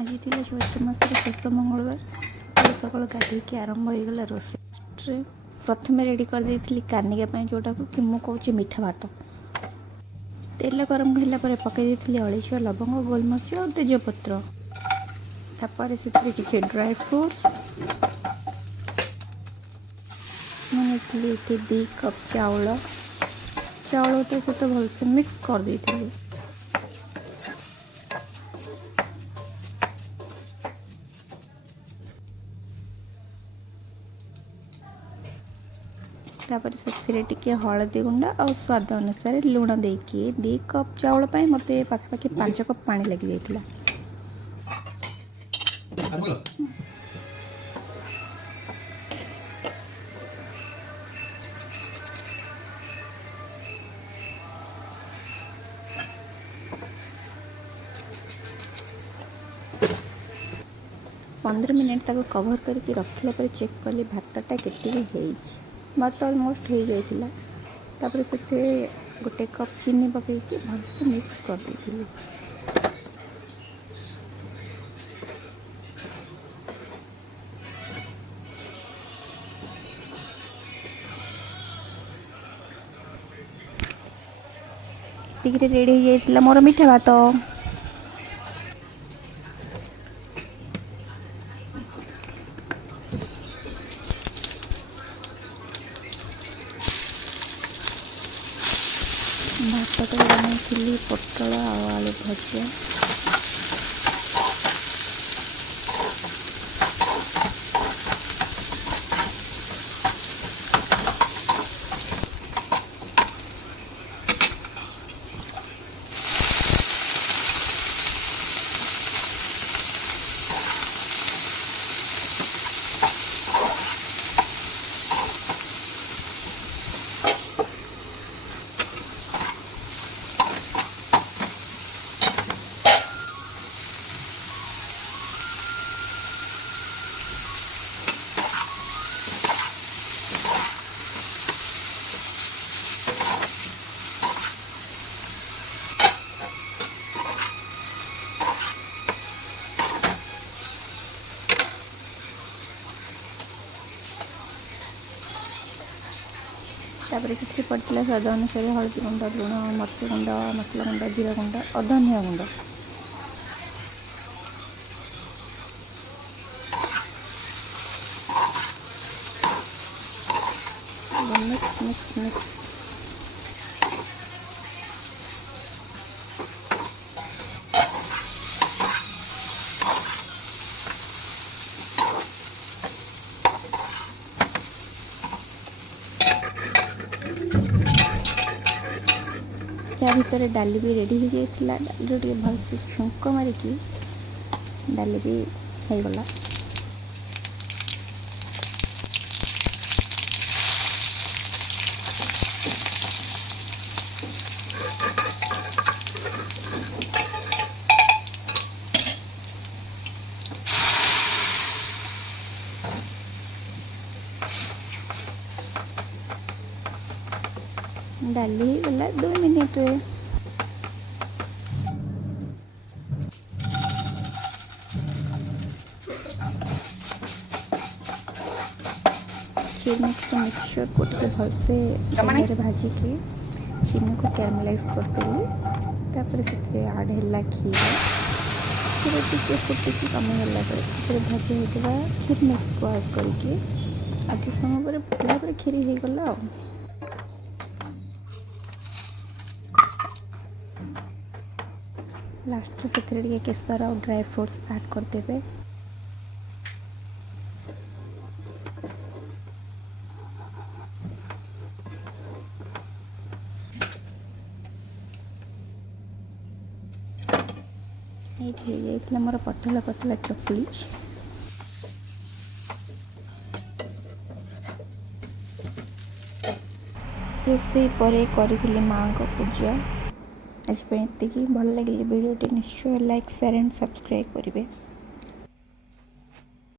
आज थी चैत्र मासर शेष मंगलवार सकाल गाधोक आरंभ होगा रोषे प्रथम रेडी कर देती कानिका जोटा कि मुझे कौच मीठा भात तेल गरम होगा पकई दी अलैच लवंग गोलमरीच और तेजपत्र तापर से किसी ड्राई फ्रूट्स मुझे 2 कप चाउल तो सहित भलसे मिक्स कर देती तापर से हलदी गुंडा और स्वाद अनुसार लुण देकी 2 कप चाउल मत पाखापाखि 5 कप पानी लगी जाइथिला। 15 मिनट तक कवर करके रखला पर चेक कली भातटा केते भात ऑलमोस्ट हो जाइथिला। तापर से गोटे कप चीनी पकईकि भलसे मिक्स कर देथिली। टिकरे रेडी हो जाइथिला मोर मीठा भात। भात तो बनाई पटल आलू भजा तापर किसी पड़ता स्वाद अनुसार हल्दी गुंड लुण मरच गुंड मसला गुंड जीरा गुंड और धनिया गुंड मिक्स मिक्स मिक्स या भितर डाली भी रेडी हो जाइथिला। डाली टे भलसे छुंक मारिकी डाली भी हो गला। डाली गला 2 मिनट रे। मिक्सचर को भलसे भाजी के चीनी को कैरमलाइज करदेली। तापर से आड है क्षीर क्षीर टी फुटिकी कमीगला भाजी होता क्षीर मिक्स को आड करके आधे समय पर फुटला क्षीर हो गला। लास्ट से केसर और ड्राई फ्रूट्स ऐड करदे। ये मोर पतला पतला चकली। रोसे पर करी माँ को पूजा आज भल लगे वीडियो निश्चय लाइक शेयर एंड सब्सक्राइब करेंगे।